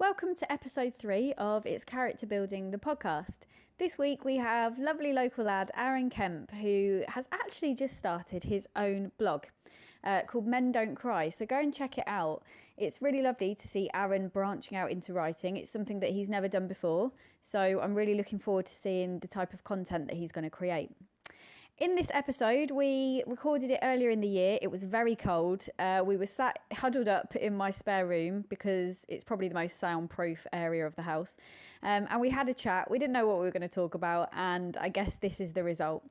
Welcome to episode 3 of It's Character Building, the podcast. This week we have lovely local lad Aaron Kemp, who has actually just started his own blog called Men Don't Cry. So go and check it out. It's really lovely to see Aaron branching out into writing. It's something that he's never done before. So I'm really looking forward to seeing the type of content that he's going to create. In this episode, we recorded it earlier in the year. It was very cold. We were sat huddled up in my spare room because it's probably the most soundproof area of the house. And we had a chat. We didn't know what we were going to talk about, and I guess this is the result.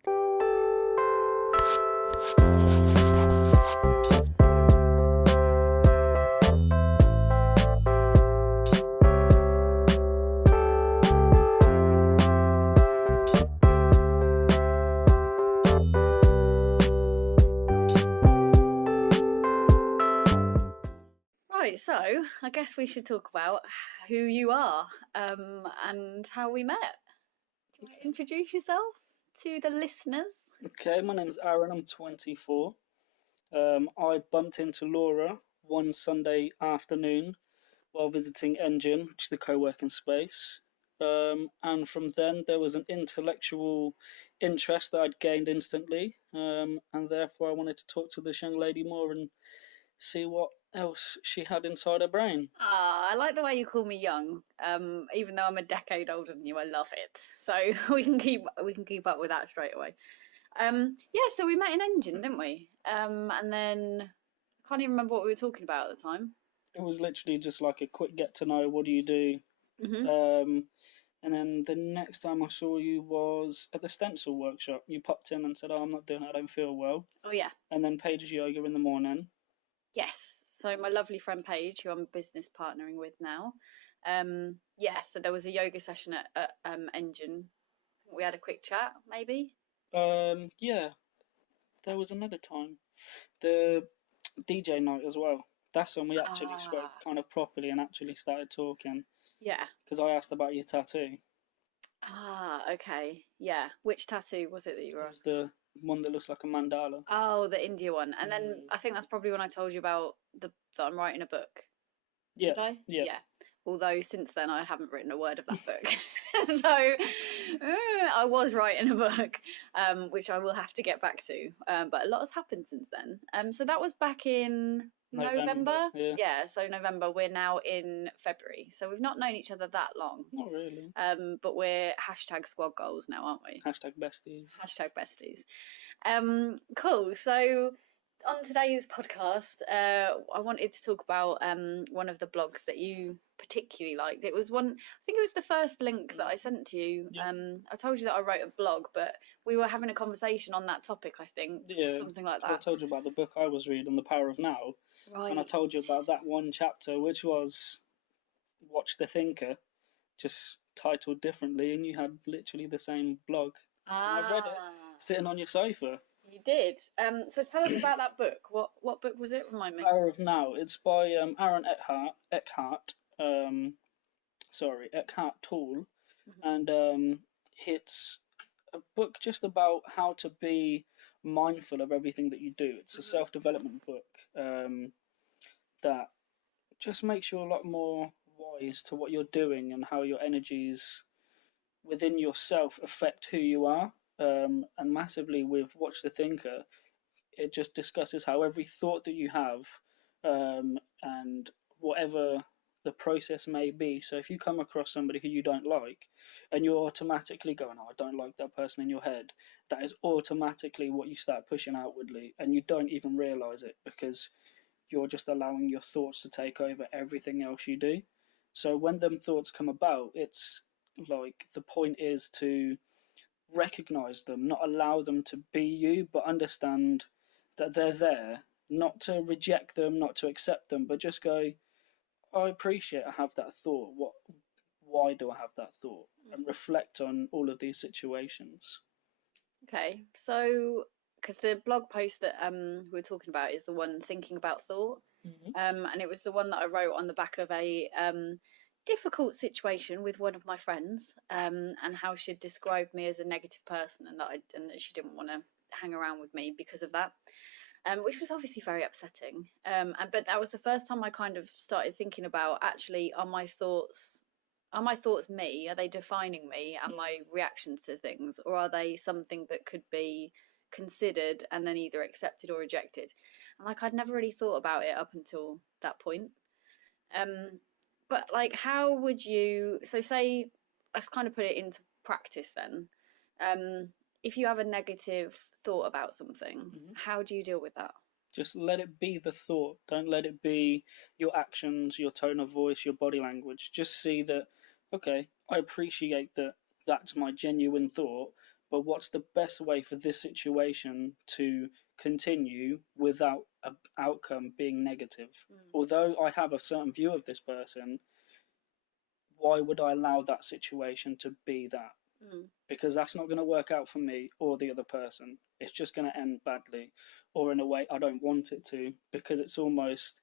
So I guess we should talk about who you are and how we met. Do you want to introduce yourself to the listeners? Okay, my name's Aaron, I'm 24. I bumped into Laura one Sunday afternoon while visiting Engine, which is the co-working space. And from then there was an intellectual interest that I'd gained instantly, and therefore I wanted to talk to this young lady more and see what else she had inside her brain. I like the way you call me young. Even though I'm a decade older than you, I love it. So we can keep up with that straight away. So we met in Engine, didn't we? And then I can't even remember what we were talking about at the time. It was literally just like a quick get to know. What do you do? Mm-hmm. And then the next time I saw you was at the stencil workshop. You popped in and said, "Oh, I'm not doing it. I don't feel well." Oh yeah. And then Paige's yoga in the morning. Yes. So my lovely friend Paige, who I'm business partnering with now, so there was a yoga session at Engine. We had a quick chat, maybe. Yeah. There was another time, the DJ night as well. That's when we actually spoke kind of properly and actually started talking. Yeah. Because I asked about your tattoo. Okay. Yeah. Which tattoo was it that you were on? It was the one that looks like a mandala. Oh, the India one. And then I think that's probably when I told you about that I'm writing a book. Yeah. Did I? Yeah. Although since then I haven't written a word of that book. So I was writing a book, which I will have to get back to. But a lot has happened since then. So that was back in November. Yeah, so November. We're now in February. So we've not known each other that long. Not really. But we're #squad goals now, aren't we? #besties. #besties. Cool. So on today's podcast, I wanted to talk about one of the blogs that you particularly liked. It was one, I think it was the first link that I sent to you. Yeah. I told you that I wrote a blog, but we were having a conversation on that topic, I think. Yeah, something like that. I told you about the book I was reading, The Power of Now. Right. And I told you about that one chapter, which was Watch the Thinker, just titled differently, and you had literally the same blog. So I read it sitting on your sofa. You did. So tell us about that book. What book was it? Remind me. Power of Now. It's by Aaron Eckhart Toole, and it's a book just about how to be mindful of everything that you do. It's a self-development book that just makes you a lot more wise to what you're doing and how your energies within yourself affect who you are. And massively with Watch the Thinker, it just discusses how every thought that you have and whatever the process may be. So if you come across somebody who you don't like and you're automatically going, "Oh, I don't like that person," in your head, that is automatically what you start pushing outwardly, and you don't even realize it because you're just allowing your thoughts to take over everything else you do. So when them thoughts come about, it's like the point is to recognize them, not allow them to be you, but understand that they're there, not to reject them, not to accept them, but just go, "I appreciate I have that thought. Why do I have that thought?" And reflect on all of these situations. Okay, so because the blog post that we're talking about is the one Thinking About Thought, and it was the one that I wrote on the back of a difficult situation with one of my friends, and how she'd described me as a negative person, and that she didn't want to hang around with me because of that. which was obviously very upsetting. But that was the first time I kind of started thinking about, actually, are my thoughts me? Are they defining me and my reactions to things, or are they something that could be considered and then either accepted or rejected? And like, I'd never really thought about it up until that point. But like, how would you? So say, let's kind of put it into practice then. If you have a negative thought about something, how do you deal with that? Just let it be the thought. Don't let it be your actions, your tone of voice, your body language. Just see that, okay, I appreciate that that's my genuine thought, but what's the best way for this situation to continue without an outcome being negative? Although I have a certain view of this person, why would I allow that situation to be that? Because that's not going to work out for me or the other person. It's just going to end badly, or in a way I don't want it to, because it's almost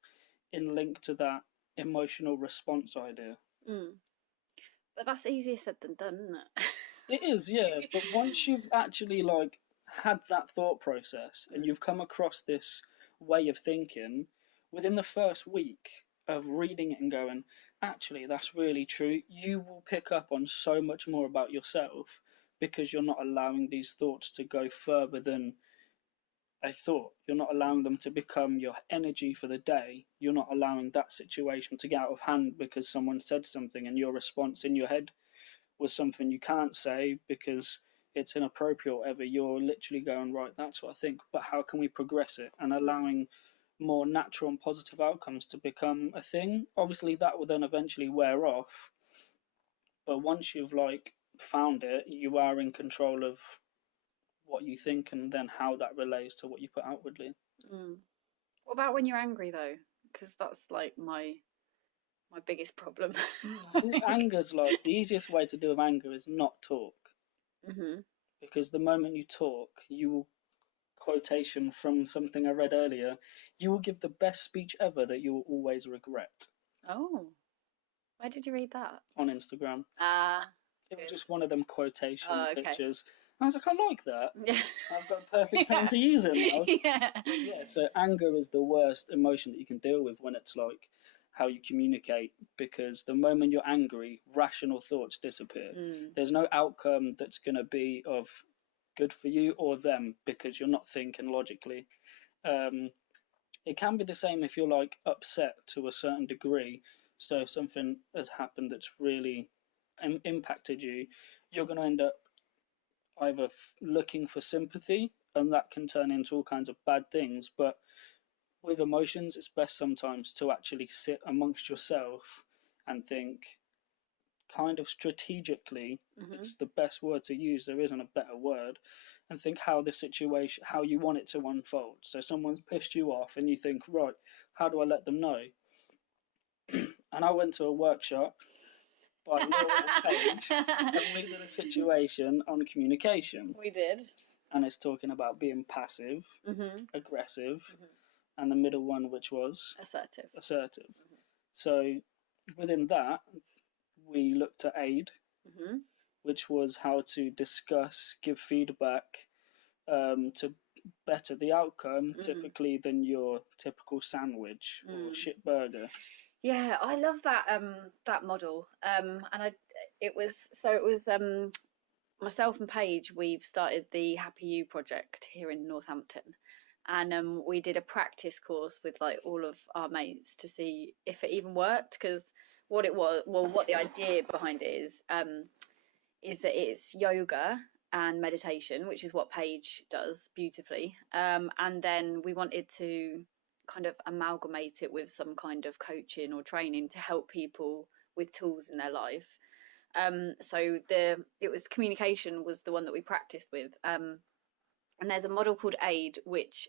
in link to that emotional response idea. But that's easier said than done, isn't it? It is, yeah. But once you've actually like had that thought process and you've come across this way of thinking, within the first week of reading it and going, actually, that's really true, you will pick up on so much more about yourself because you're not allowing these thoughts to go further than a thought. You're not allowing them to become your energy for the day. You're not allowing that situation to get out of hand because someone said something and your response in your head was something you can't say because it's inappropriate or whatever. You're literally going, right, that's what I think, but how can we progress it? And allowing more natural and positive outcomes to become a thing. Obviously that will then eventually wear off, but once you've like found it, you are in control of what you think and then how that relates to what you put outwardly. What about when you're angry though? Because that's like my biggest problem. I think anger's like the easiest way to deal with anger is not talk. Because the moment you talk, you will, quotation from something I read earlier, you will give the best speech ever that you will always regret. Oh, where did you read that? On Instagram. It was just one of them quotation pictures. I was like, I like that. Yeah. I've got a perfect time to use it now. Yeah. Yeah, so anger is the worst emotion that you can deal with when it's like how you communicate, because the moment you're angry, rational thoughts disappear. There's no outcome that's going to be of good for you or them because you're not thinking logically. It can be the same if you're like upset to a certain degree. So if something has happened that's really impacted you, you're going to end up either looking for sympathy, and that can turn into all kinds of bad things. But with emotions, it's best sometimes to actually sit amongst yourself and think kind of strategically. It's the best word to use, there isn't a better word, and think how the situation, how you want it to unfold. So someone's pissed you off and you think, right, how do I let them know? And I went to a workshop by Laura and Paige, and we did a situation on communication. We did. And it's talking about being passive, aggressive, and the middle one, which was assertive. So within that, we looked at aid, which was how to discuss, give feedback to better the outcome, typically than your typical sandwich or shit burger. Yeah, I love that model. And it was myself and Paige. We've started the Happy You project here in Northampton, and we did a practice course with like all of our mates to see if it even worked. Because what the idea behind it is that it's yoga and meditation, which is what Paige does beautifully. And then we wanted to kind of amalgamate it with some kind of coaching or training to help people with tools in their life. So it was communication was the one that we practiced with. And there's a model called AID, which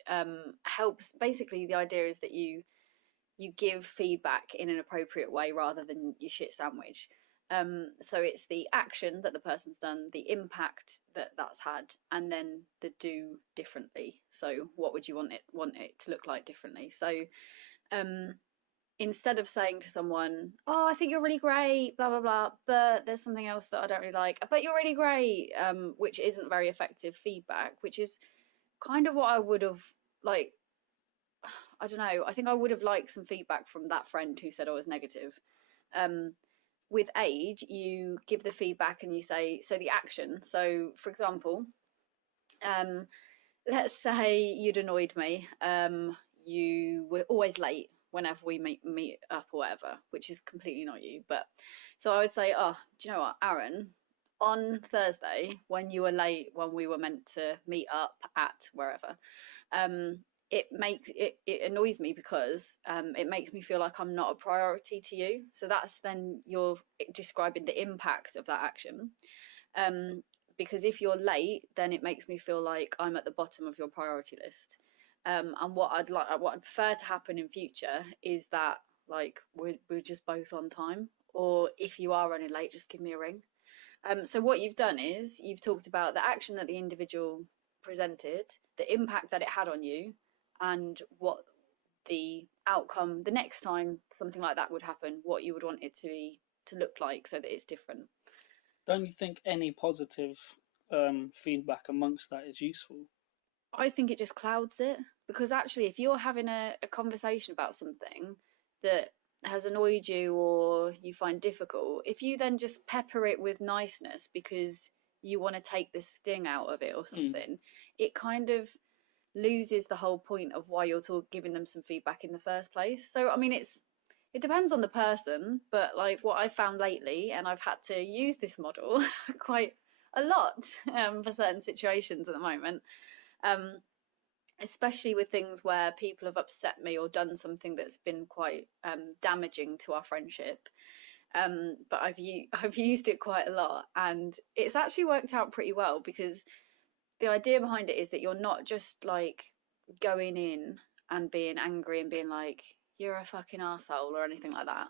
helps. Basically, the idea is that you give feedback in an appropriate way rather than your shit sandwich. So it's the action that the person's done, the impact that that's had, and then the do differently. So what would you want it to look like differently? So instead of saying to someone, "Oh, I think you're really great," blah blah blah, but there's something else that I don't really like, "But you're really great," which isn't very effective feedback, which is kind of what I would have like I don't know. I think I would have liked some feedback from that friend who said I was negative. With age, you give the feedback and you say, so the action. So, for example, let's say you'd annoyed me. You were always late whenever we meet up or whatever, which is completely not you. But so I would say, oh, do you know what, Aaron? On Thursday, when you were late, when we were meant to meet up at wherever, um, it annoys me because it makes me feel like I'm not a priority to you. So that's then you're describing the impact of that action. Um, because if you're late, then it makes me feel like I'm at the bottom of your priority list. And what I'd prefer to happen in future is that like we're just both on time, or if you are running late, just give me a ring. So what you've done is you've talked about the action that the individual presented, the impact that it had on you, and what the outcome the next time something like that would happen, what you would want it to look like so that it's different. Don't you think any positive feedback amongst that is useful? I think it just clouds it, because actually if you're having a conversation about something that has annoyed you or you find difficult, if you then just pepper it with niceness because you want to take the sting out of it or something, it kind of loses the whole point of why you're giving them some feedback in the first place. So I mean, it depends on the person, but like what I've found lately, and I've had to use this model quite a lot for certain situations at the moment, um, especially with things where people have upset me or done something that's been quite damaging to our friendship. But I've used it quite a lot, and it's actually worked out pretty well, because the idea behind it is that you're not just like going in and being angry and being like, you're a fucking arsehole or anything like that.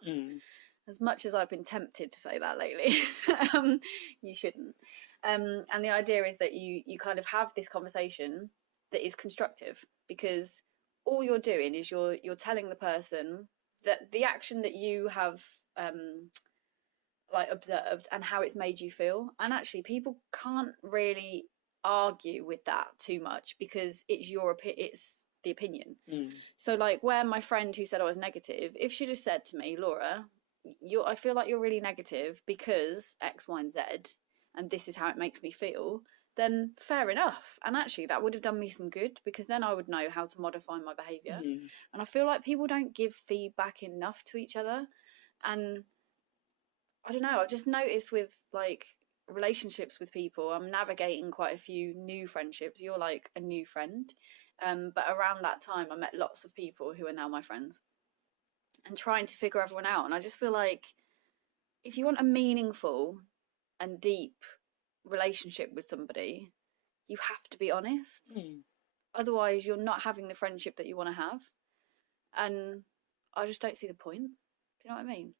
As much as I've been tempted to say that lately, you shouldn't. And the idea is that you kind of have this conversation that is constructive, because all you're doing is you're telling the person that the action that you have like observed and how it's made you feel. And actually people can't really argue with that too much, because it's it's the opinion. So like where my friend who said I was negative, if she'd have said to me, Laura, I feel like you're really negative because X, Y, and Z, and this is how it makes me feel, then fair enough. And actually that would have done me some good, because then I would know how to modify my behaviour. And I feel like people don't give feedback enough to each other. And I don't know, I've just noticed with like relationships with people, I'm navigating quite a few new friendships. You're like a new friend. But around that time, I met lots of people who are now my friends, and trying to figure everyone out. And I just feel like if you want a meaningful and deep relationship with somebody, you have to be honest. Otherwise, you're not having the friendship that you want to have. And I just don't see the point. Do you know what I mean?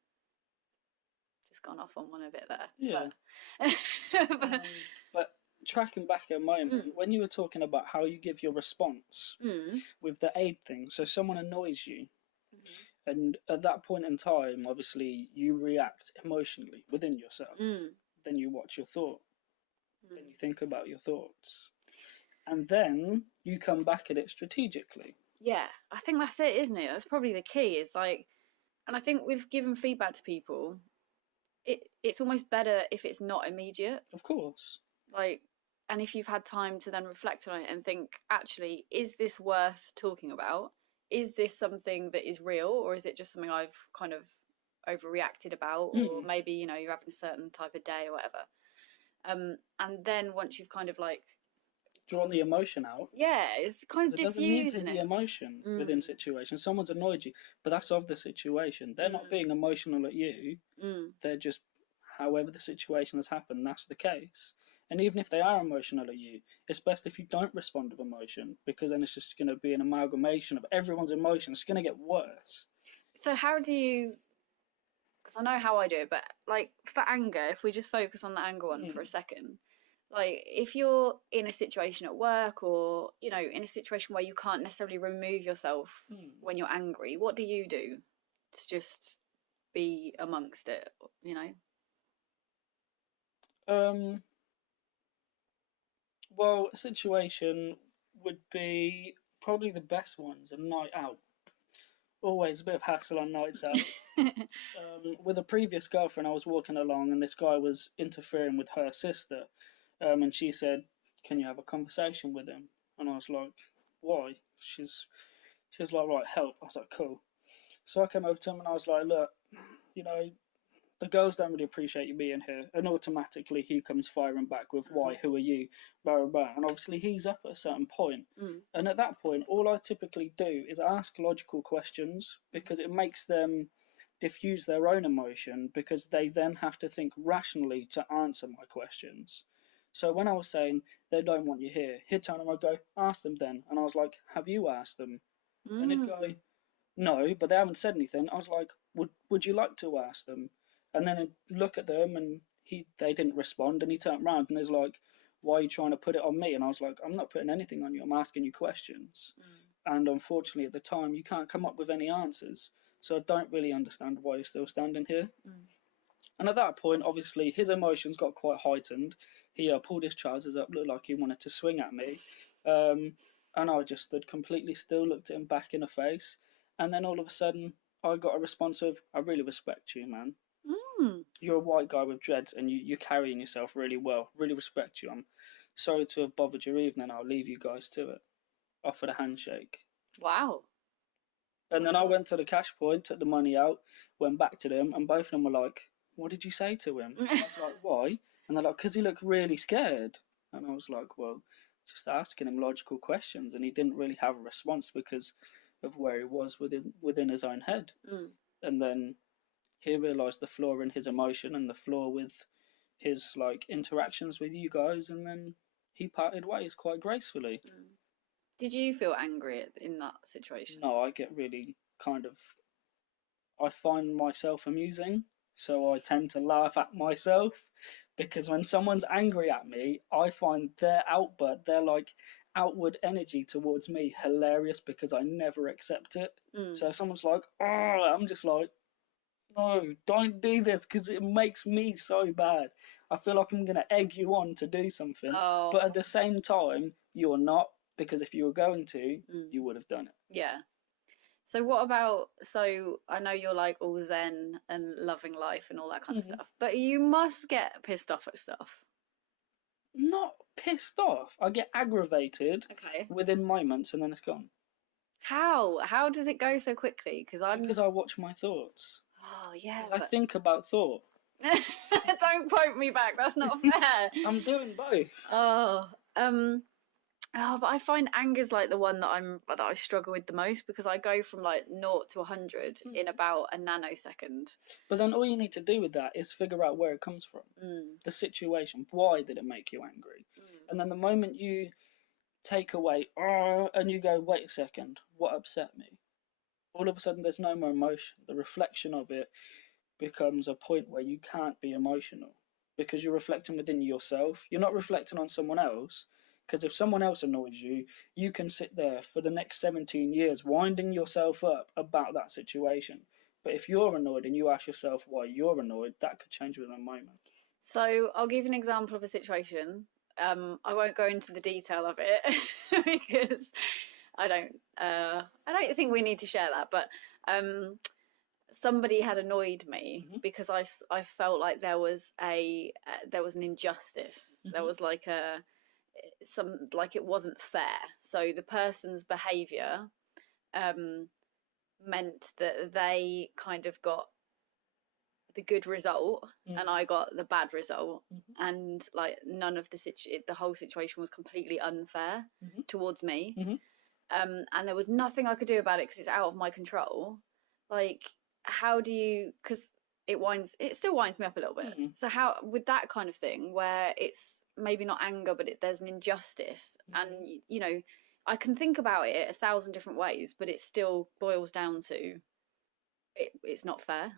Just gone off on one a bit there. Yeah. But tracking back a moment, when you were talking about how you give your response with the aid thing, so someone annoys you, and at that point in time, obviously, you react emotionally within yourself. Then you watch your thought. Then you think about your thoughts. And then you come back at it strategically. Yeah, I think that's it, isn't it? That's probably the key. It's like, and I think with giving feedback to people, it's almost better if it's not immediate. Of course. Like, and if you've had time to then reflect on it and think, actually, is this worth talking about? Is this something that is real, or is it just something I've kind of overreacted about, or maybe, you know, you're having a certain type of day or whatever. And then once you've kind of like drawn the emotion out, it's kind of diffusing. It doesn't need to be emotion within situations. Someone's annoyed you, but that's of the situation. They're not being emotional at you. They're just, however the situation has happened, that's the case. And even if they are emotional at you, it's best if you don't respond with emotion, because then it's just going to be an amalgamation of everyone's emotions. It's going to get worse. So how do you, because I know how I do it, but like for anger, if we just focus on the anger one for a second, like if you're in a situation at work, or, you know, in a situation where you can't necessarily remove yourself when you're angry, what do you do to just be amongst it, you know? Well, a situation would be probably the best one's a night out. always a bit of hassle on nights out. With a previous girlfriend, I was walking along and this guy was interfering with her sister, and she said, "Can you have a conversation with him?" And I was like, "Why?" She was like, "Right, help." I was like, "Cool." So I came over to him and I was like, "Look, you know, the girls don't really appreciate you being here." And automatically he comes firing back with, "Why? Who are you?" Blah, blah, blah. And obviously he's up at a certain point. And at that point, all I typically do is ask logical questions because it makes them diffuse their own emotion because they then have to think rationally to answer my questions. So when I was saying they don't want you here, he'd turn and I'd go, "Ask them then." And I was like, "Have you asked them?" And he'd go, "No, but they haven't said anything." I was like, "Would you like to ask them?" And then I'd look at them, and they didn't respond. And he turned around and he's like, "Why are you trying to put it on me?" And I was like, "I'm not putting anything on you. I'm asking you questions." And unfortunately, at the time, you can't come up with any answers. So I don't really understand why you're still standing here. And at that point, obviously, his emotions got quite heightened. He pulled his trousers up, looked like he wanted to swing at me. Um, and I just stood completely still, looked at him back in the face. And then all of a sudden, I got a response of, "I really respect you, man. You're a white guy with dreads and you're carrying yourself really well. Really respect you. I'm sorry to have bothered your evening. I'll leave you guys to it." Offered a handshake. Wow. And then I went to the cash point, took the money out, went back to them, and both of them were like, "What did you say to him?" And I was like, "Why?" And they're like, "Because he looked really scared." And I was like, "Well, just asking him logical questions." And he didn't really have a response because of where he was within his own head. And then he realised the flaw in his emotion and the flaw with his like interactions with you guys, and then he parted ways quite gracefully. Did you feel angry in that situation? No, I get really kind of I find myself amusing, so I tend to laugh at myself because when someone's angry at me, I find their output, their like outward energy towards me hilarious because I never accept it. So if someone's like, "Oh," I'm just like, "No, don't do this because it makes me so bad." I feel like I'm gonna egg you on to do something, but at the same time, you're not, because if you were going to, you would have done it. Yeah. So what about, so I know you're like all zen and loving life and all that kind of stuff, but you must get pissed off at stuff. Not pissed off. I get aggravated within moments and then it's gone. How does it go so quickly? Because I watch my thoughts. Oh yeah. I think about thought. Don't quote me back. That's not fair. I'm doing both. But I find anger's like the one that I struggle with the most because I go from like 0 to 100 in about a nanosecond. But then all you need to do with that is figure out where it comes from. The situation. Why did it make you angry? And then the moment you take away, and you go, "Wait a second, what upset me?" All of a sudden there's no more emotion. The reflection of it becomes a point where you can't be emotional because you're reflecting within yourself. You're not reflecting on someone else. Because if someone else annoys you, you can sit there for the next 17 years winding yourself up about that situation. But if you're annoyed and you ask yourself why you're annoyed, that could change within a moment. So I'll give you an example of a situation. I won't go into the detail of it because I don't think we need to share that. But somebody had annoyed me because I felt like there was an injustice. There was like it wasn't fair. So the person's behaviour meant that they kind of got the good result and I got the bad result, and like none of the whole situation was completely unfair towards me. And there was nothing I could do about it because it's out of my control. Like, how do you, because it still winds me up a little bit. So how, with that kind of thing where it's maybe not anger but there's an injustice, and you know, I can think about it 1,000 different ways, but it still boils down to it's not fair.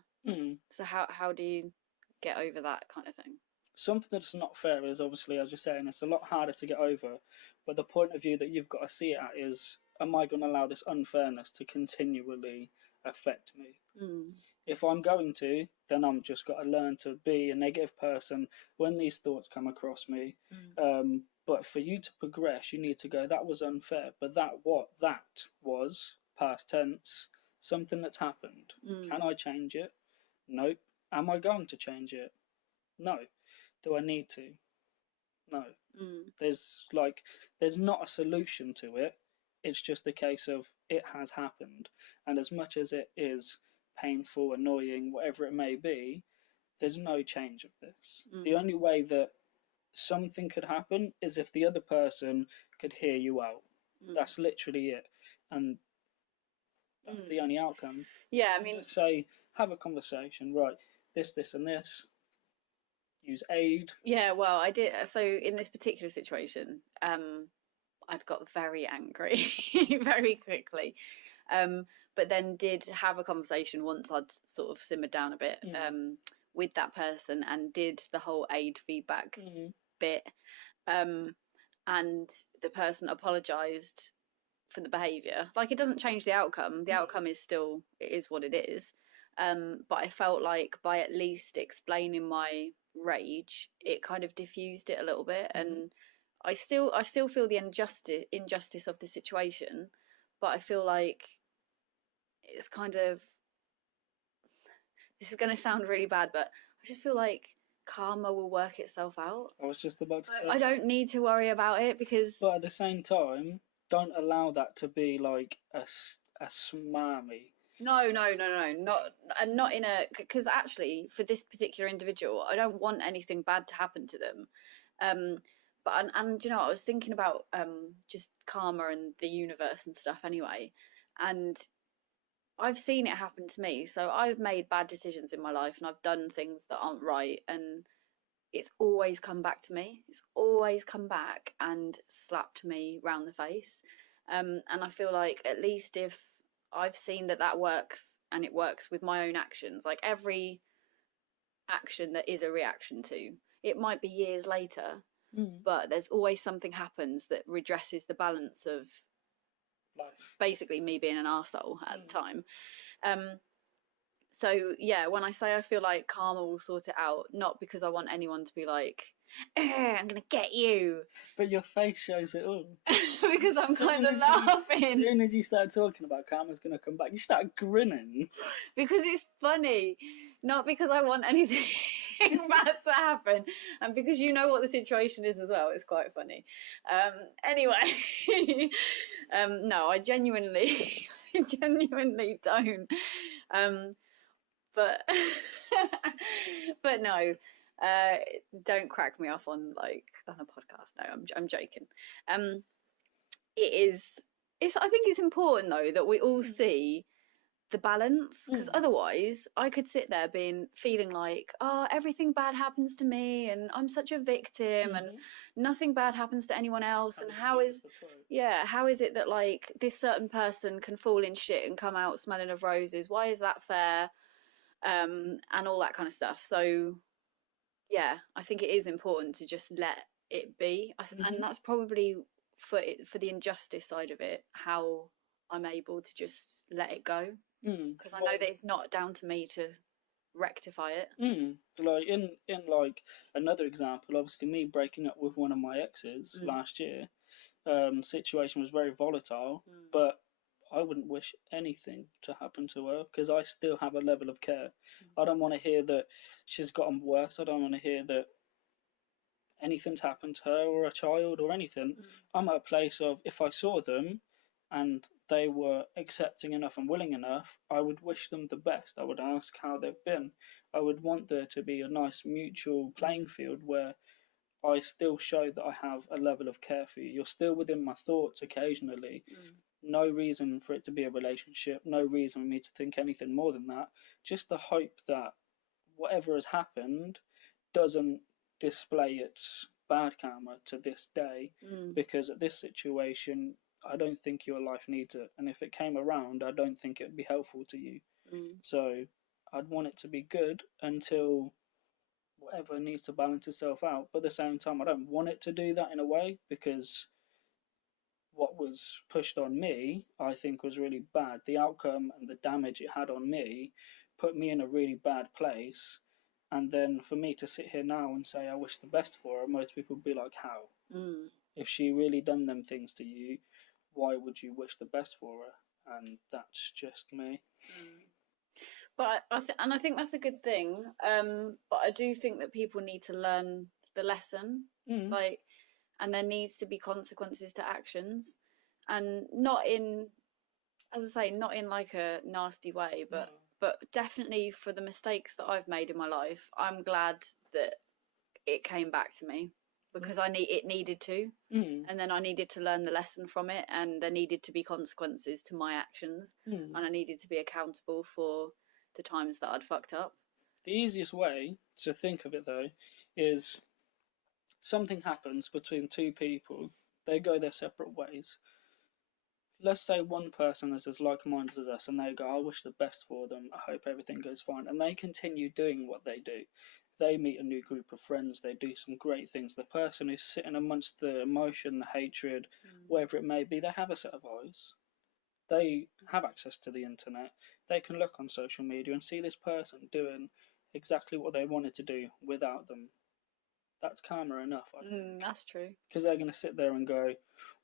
So how do you get over that kind of thing? Something that's not fair is obviously, as you're saying, it's a lot harder to get over. But the point of view that you've got to see it at is, am I going to allow this unfairness to continually affect me? If I'm going to, then I'm just got to learn to be a negative person when these thoughts come across me. But for you to progress, you need to go, that was unfair, but that was past tense. something that's happened. Can I change it? Nope. Am I going to change it? No. Do I need to? No. There's not a solution to it. It's just a case of it has happened, and as much as it is painful, annoying, whatever it may be, there's no change of this. The only way that something could happen is if the other person could hear you out. That's literally it, and that's the only outcome. Yeah, I mean, just say, have a conversation, right? This, and this. Use aid. Yeah, well, I did. So in this particular situation, I'd got very angry very quickly, but then did have a conversation once I'd sort of simmered down a bit with that person, and did the whole aid feedback bit, and the person apologized for the behavior. Like, it doesn't change the outcome. The outcome is still, it is what it is. But I felt like by at least explaining my rage, it kind of diffused it a little bit. And I still feel the injustice of the situation, but I feel like it's kind of, this is going to sound really bad, but I just feel like karma will work itself out. I was just about to say, I don't need to worry about it, because... But at the same time, don't allow that to be like a smarmy. No, not in a, because actually for this particular individual, I don't want anything bad to happen to them. But and you know, I was thinking about just karma and the universe and stuff anyway, and I've seen it happen to me. So I've made bad decisions in my life, and I've done things that aren't right, and it's always come back to me. It's always come back and slapped me round the face. And I feel like, at least if I've seen that works, and it works with my own actions, like every action that is a reaction to, it might be years later, but there's always something happens that redresses the balance of life. Basically me being an arsehole at the time. So yeah, when I say I feel like karma will sort it out, not because I want anyone to be like, I'm gonna get you. But your face shows it all. Because I'm kind of laughing. As soon as you start talking about karma's gonna come back, you start grinning. Because it's funny, not because I want anything bad to happen, and because you know what the situation is as well. It's quite funny. Anyway, no, I genuinely don't. But no, don't crack me off on a podcast. No, I'm joking. I think it's important though that we all see the balance, because otherwise I could sit there feeling like, oh, everything bad happens to me and I'm such a victim and nothing bad happens to anyone else, and how is it that like this certain person can fall in shit and come out smelling of roses? Why is that fair? And all that kind of stuff. So yeah, I think it is important to just let it be. And that's probably for the injustice side of it, how I'm able to just let it go, because I know that it's not down to me to rectify it. Like in like another example, obviously me breaking up with one of my exes last year, situation was very volatile, but I wouldn't wish anything to happen to her, because I still have a level of care. I don't want to hear that she's gotten worse. I don't want to hear that anything's happened to her or a child or anything. I'm at a place of, if I saw them and they were accepting enough and willing enough, I would wish them the best. I would ask how they've been. I would want there to be a nice mutual playing field where I still show that I have a level of care for you. You're still within my thoughts occasionally. No reason for it to be a relationship. No reason for me to think anything more than that. Just the hope that whatever has happened doesn't display its bad karma to this day, because at this situation, I don't think your life needs it. And if it came around, I don't think it would be helpful to you. So I'd want it to be good until whatever needs to balance itself out. But at the same time, I don't want it to do that in a way, because what was pushed on me, I think, was really bad. The outcome and the damage it had on me put me in a really bad place. And then for me to sit here now and say I wish the best for her, most people would be like, how? If she really done them things to you, why would you wish the best for her? and that's just me. But I think that's a good thing. But I do think that people need to learn the lesson, like, and there needs to be consequences to actions, and not in, as I say, not in like a nasty way, but definitely for the mistakes that I've made in my life, I'm glad that it came back to me, because it needed to, and then I needed to learn the lesson from it, and there needed to be consequences to my actions, and I needed to be accountable for the times that I'd fucked up. The easiest way to think of it, though, is something happens between two people, they go their separate ways. Let's say one person is as like-minded as us, and they go, I wish the best for them, I hope everything goes fine, and they continue doing what they do. They meet a new group of friends, they do some great things. The person who's sitting amongst the emotion, the hatred, whatever it may be, they have a set of eyes. They have access to the internet. They can look on social media and see this person doing exactly what they wanted to do without them. That's karma enough, I think. That's true. Because they're going to sit there and go,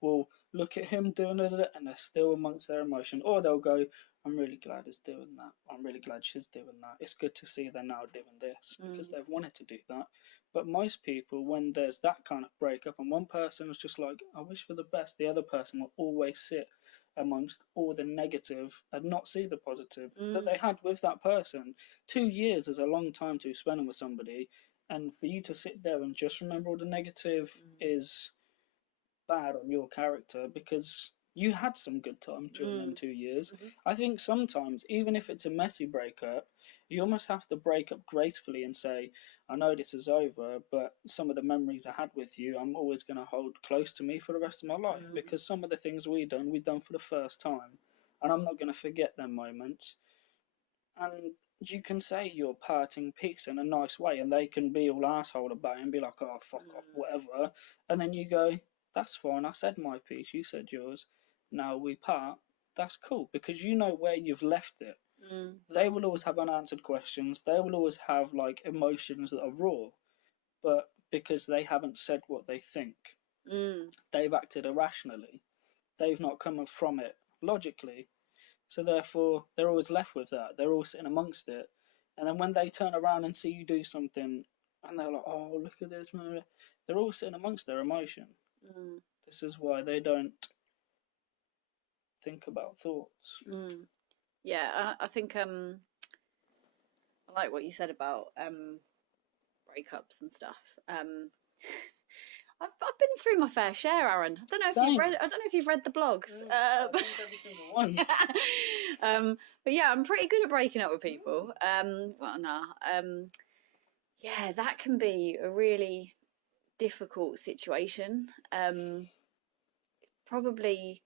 well, look at him doing it, and they're still amongst their emotion. Or they'll go, I'm really glad he's doing that. I'm really glad she's doing that. It's good to see they're now doing this, because they've wanted to do that. But most people, when there's that kind of breakup, and one person is just like, I wish for the best, the other person will always sit amongst all the negative and not see the positive that they had with that person. 2 years is a long time to spend with somebody, and for you to sit there and just remember all the negative is bad on your character, because you had some good time during them 2 years. I think sometimes, even if it's a messy breakup, you almost have to break up gracefully and say, I know this is over, but some of the memories I had with you, I'm always going to hold close to me for the rest of my life, because some of the things we done for the first time, and I'm not going to forget them moments. And you can say you're parting peace in a nice way, and they can be all asshole about it and be like, oh, fuck off, whatever. And then you go, that's fine, I said my piece, you said yours, now we part. That's cool, because you know where you've left it. They will always have unanswered questions, they will always have like emotions that are raw, but because they haven't said what they think, they've acted irrationally, they've not come from it logically. So therefore, they're always left with that. They're all sitting amongst it. And then when they turn around and see you do something, and they're like, oh, look at this, they're all sitting amongst their emotion. This is why they don't think about thoughts. Yeah, I think I like what you said about breakups and stuff. I've been through my fair share, Aaron. I don't know if you've read the blogs. I think every single one. But yeah, I'm pretty good at breaking up with people. Yeah, that can be a really difficult situation. Probably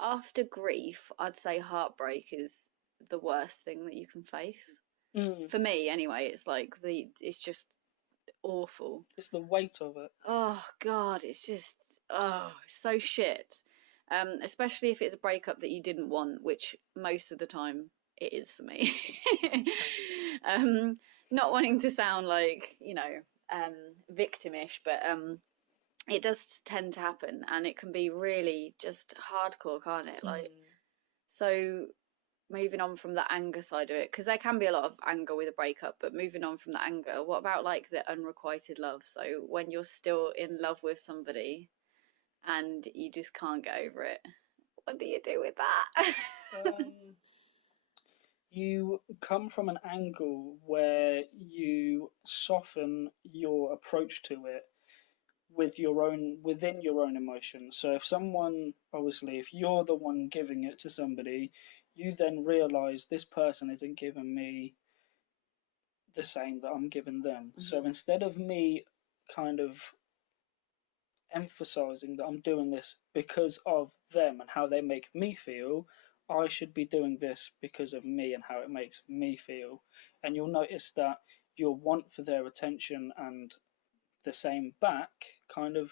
after grief, I'd say heartbreak is the worst thing that you can face. For me, anyway, it's like it's just awful. It's the weight of it. Oh God, it's just so shit. Especially if it's a breakup that you didn't want, which most of the time it is for me. Not wanting to sound like, victimish, but it does tend to happen, and it can be really just hardcore, can't it? Like, so moving on from the anger side of it, because there can be a lot of anger with a breakup, but moving on from the anger, what about like the unrequited love? So when you're still in love with somebody and you just can't get over it, what do you do with that? You come from an angle where you soften your approach to it within your own emotions. So if someone, obviously, if you're the one giving it to somebody, you then realize this person isn't giving me the same that I'm giving them. So instead of me kind of emphasizing that I'm doing this because of them and how they make me feel, I should be doing this because of me and how it makes me feel. And you'll notice that your want for their attention and the same back kind of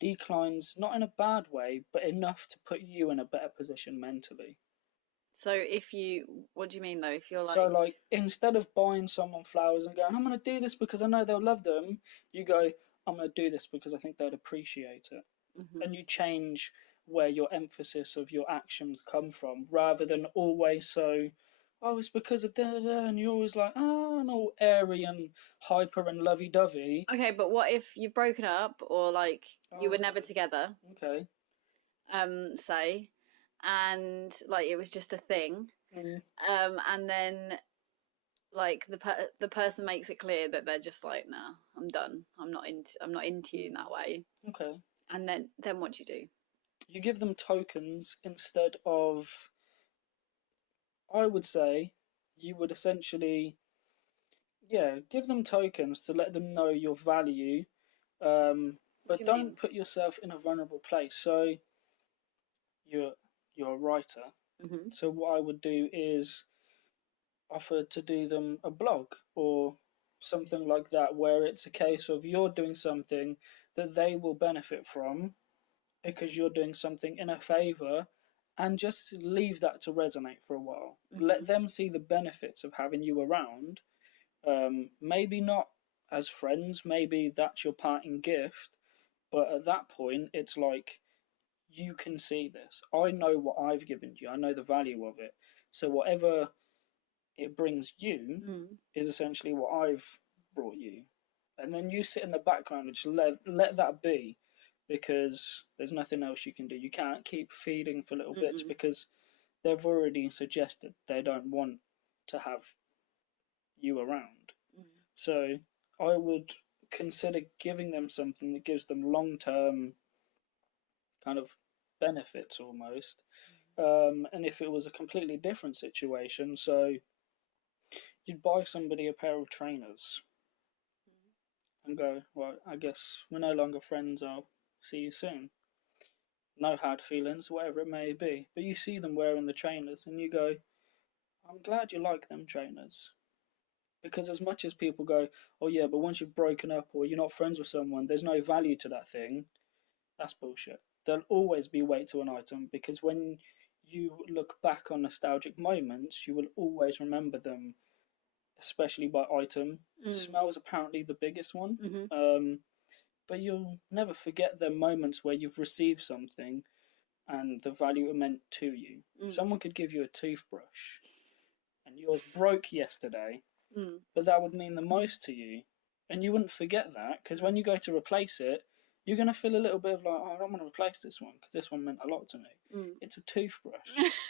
declines, not in a bad way, but enough to put you in a better position mentally. So what do you mean though? If you're like... So like, instead of buying someone flowers and going, I'm going to do this because I know they'll love them, you go, I'm going to do this because I think they'd appreciate it. And you change where your emphasis of your actions come from, rather than always so, oh, it's because of da da da, and you're always like, ah, and all airy and hyper and lovey dovey. Okay, but what if you've broken up, or like you were never together? Okay. Say, and like it was just a thing. And then like the person makes it clear that they're just like, nah, I'm done. I'm not into you in that way. Okay. And then what do you do? You give them tokens instead of, I would say, you would essentially, yeah, give them tokens to let them know your value, but don't put yourself in a vulnerable place. So you're you're a writer. Mm-hmm. So what I would do is offer to do them a blog or something like that, where it's a case of you're doing something that they will benefit from because you're doing something in a favor, and just leave that to resonate for a while. Mm-hmm. Let them see the benefits of having you around. Maybe not as friends, maybe that's your parting gift, but at that point, it's like, you can see this. I know what I've given you, I know the value of it. So whatever it brings you is essentially what I've brought you. And then you sit in the background and just let that be, because there's nothing else you can do. You can't keep feeding for little bits because they've already suggested they don't want to have you around. So I would consider giving them something that gives them long-term kind of benefits almost. And if it was a completely different situation, so you'd buy somebody a pair of trainers and go, well, I guess we're no longer friends, I'll see you soon. No hard feelings, whatever it may be. But you see them wearing the trainers and you go, I'm glad you like them trainers. Because as much as people go, oh yeah, but once you've broken up or you're not friends with someone, there's no value to that thing, that's bullshit. There'll always be weight to an item, because when you look back on nostalgic moments, you will always remember them, especially by item. Smell is apparently the biggest one. But you'll never forget the moments where you've received something and the value it meant to you. Someone could give you a toothbrush and yours broke yesterday, but that would mean the most to you. And you wouldn't forget that, because when you go to replace it, you're going to feel a little bit of like, oh, I don't want to replace this one because this one meant a lot to me. It's a toothbrush.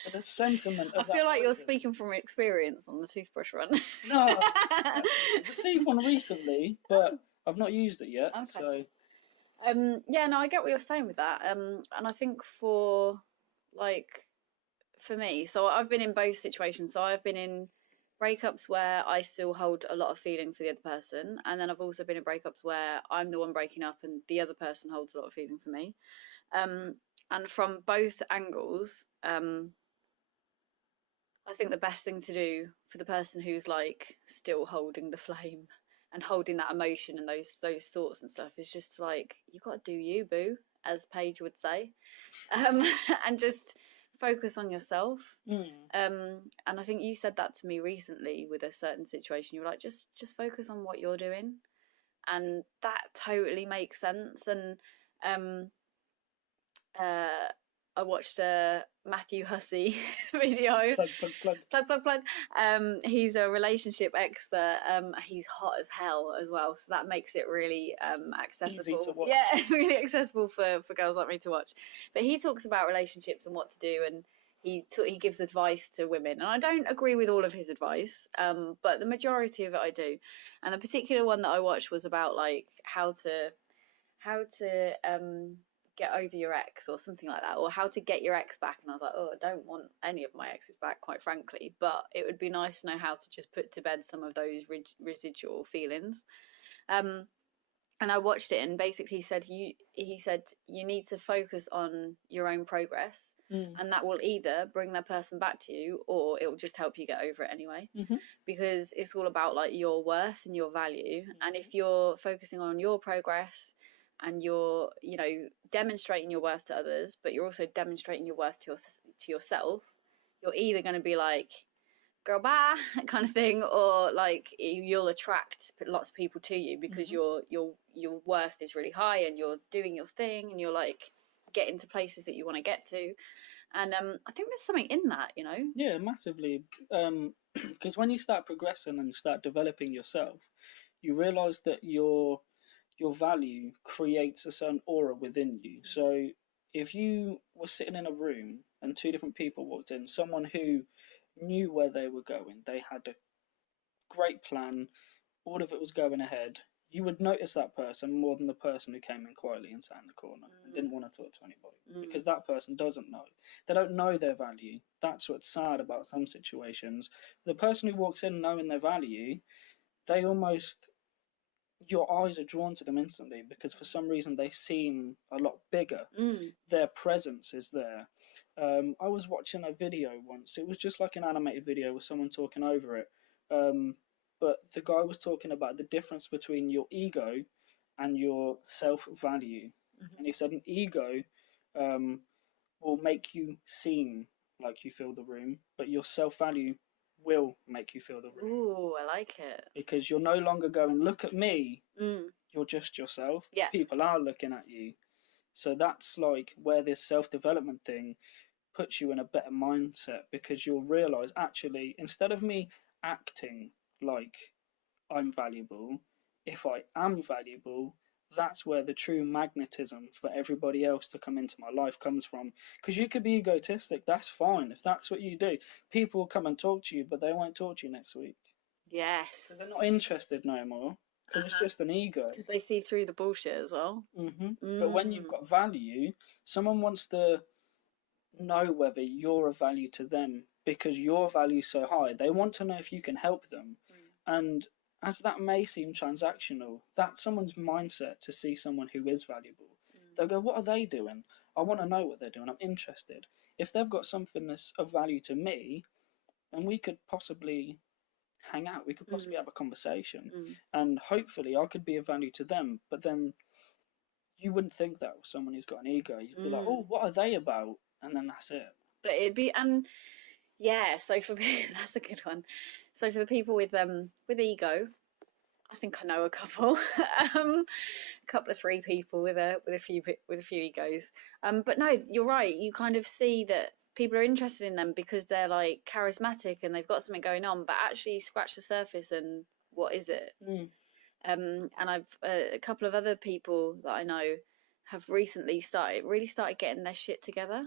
But the sentiment of I feel like you're speaking from experience on the toothbrush run. No, I've received one recently, but I've not used it yet. Okay. So yeah, no, I get what you're saying with that. And I think for me, so I've been in both situations. So I've been in breakups where I still hold a lot of feeling for the other person, and then I've also been in breakups where I'm the one breaking up and the other person holds a lot of feeling for me. And from both angles, I think the best thing to do for the person who's like still holding the flame and holding that emotion and those thoughts and stuff is just like, you got to do you, boo, as Paige would say, and just focus on yourself. And I think you said that to me recently with a certain situation. You were like, just focus on what you're doing, and that totally makes sense. And I watched a Matthew Hussey video. Plug. He's a relationship expert. He's hot as hell as well, so that makes it really accessible. Easy to watch. Yeah, really accessible for girls like me to watch. But he talks about relationships and what to do, and he gives advice to women. And I don't agree with all of his advice, but the majority of it I do. And the particular one that I watched was about like how to get over your ex or something like that, or how to get your ex back. And I was like, oh, I don't want any of my exes back, quite frankly, but it would be nice to know how to just put to bed some of those residual feelings. And I watched it, and basically he said you need to focus on your own progress, and that will either bring that person back to you or it will just help you get over it anyway. Because it's all about like your worth and your value. And if you're focusing on your progress and you're, you know, demonstrating your worth to others, but you're also demonstrating your worth to yourself, you're either going to be like, girl, bye, kind of thing, or like you'll attract lots of people to you because your worth is really high and you're doing your thing and you're like get into places that you want to get to. And I think there's something in that, you know. Yeah, massively. Because when you start progressing and you start developing yourself, you realize that your value creates a certain aura within you. So if you were sitting in a room and two different people walked in, someone who knew where they were going, they had a great plan, all of it was going ahead, you would notice that person more than the person who came in quietly and sat in the corner and didn't want to talk to anybody, because that person doesn't know. They don't know their value. That's what's sad about some situations. The person who walks in knowing their value, they almost, your eyes are drawn to them instantly because for some reason they seem a lot bigger. Their presence is there. I was watching a video once. It was just like an animated video with someone talking over it. But the guy was talking about the difference between your ego and your self value. And he said an ego will make you seem like you fill the room, but your self value will make you feel the room. Ooh, I like it. Because you're no longer going, look at me. You're just yourself. Yeah. People are looking at you. So that's like where this self-development thing puts you in a better mindset, because you'll realize, actually, instead of me acting like I'm valuable, if I am valuable, that's where the true magnetism for everybody else to come into my life comes from. Because you could be egotistic, that's fine. If that's what you do, people will come and talk to you, but they won't talk to you next week. Yes. Because they're not interested no more. Because it's just an ego. Because they see through the bullshit as well. But when you've got value, someone wants to know whether you're of value to them because your value's so high. They want to know if you can help them. And as that may seem transactional, that's someone's mindset to see someone who is valuable. They'll go, what are they doing? I want to know what they're doing. I'm interested. If they've got something that's of value to me, then we could possibly hang out. We could possibly have a conversation. And hopefully I could be of value to them. But then you wouldn't think that with someone who's got an ego. You'd be like, oh, what are they about? And then that's it. But it'd be, and yeah, so for that's a good one. So for the people with ego, I think I know a couple, a couple of three people with a few egos. But no, you're right. You kind of see that people are interested in them because they're like charismatic and they've got something going on. But actually, scratch the surface and what is it? And I've a couple of other people that I know have recently really started getting their shit together.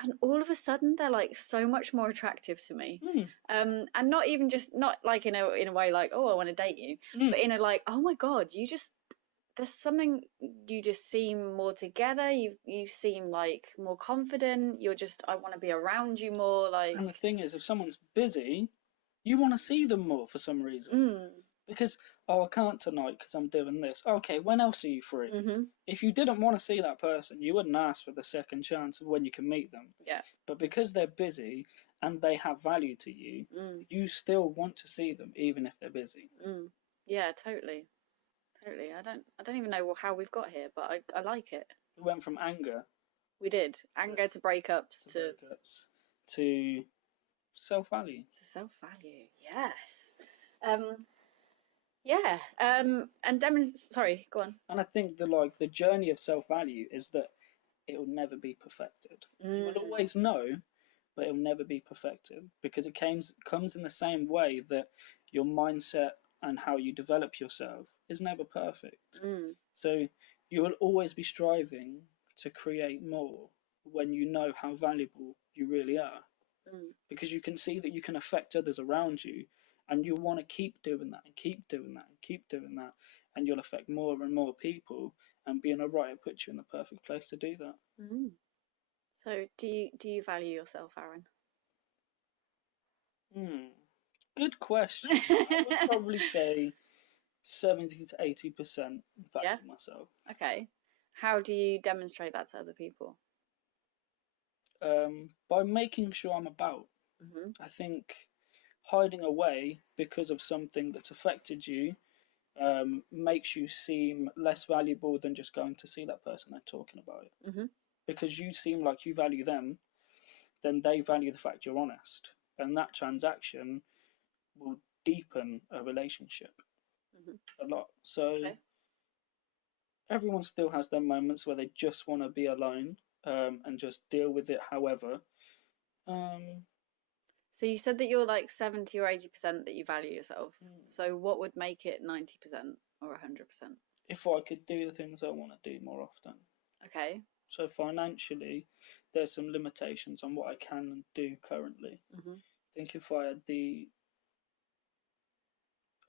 And all of a sudden, they're like so much more attractive to me. And not even just, not like in a way like, oh, I want to date you, but in a like, oh my God, there's something, you just seem more together. You seem like more confident. You're just, I want to be around you more. Like, and the thing is, if someone's busy, you want to see them more for some reason. Because, oh, I can't tonight because I'm doing this. Okay, when else are you free? If you didn't want to see that person, you wouldn't ask for the second chance of when you can meet them. Yeah. But because they're busy and they have value to you, you still want to see them even if they're busy. Yeah, totally. I don't even know how we've got here, but I like it. We went from anger. We did. Anger to breakups to self-value. To self-value, yes. Yeah. And sorry, go on. And I think the journey of self-value is that it will never be perfected. You will always know, but it will never be perfected, because it comes in the same way that your mindset and how you develop yourself is never perfect. So you will always be striving to create more when you know how valuable you really are, because you can see that you can affect others around you. And you want to keep doing that and keep doing that and keep doing that. And you'll affect more and more people. And being a writer puts you in the perfect place to do that. So do you value yourself, Aaron? Good question. I would probably say 70 to 80% value myself. Okay. How do you demonstrate that to other people? By making sure I'm about. I think hiding away because of something that's affected you makes you seem less valuable than just going to see that person and talking about it. Because you seem like you value them, then they value the fact you're honest. And that transaction will deepen a relationship a lot. So everyone still has their moments where they just want to be alone, and just deal with it however. Um, So you said that you're like 70 or 80% that you value yourself. So what would make it 90% or 100%? if I could do the things I want to do more often. Okay. So financially, there's some limitations on what I can do currently. Hmm. I think if I had the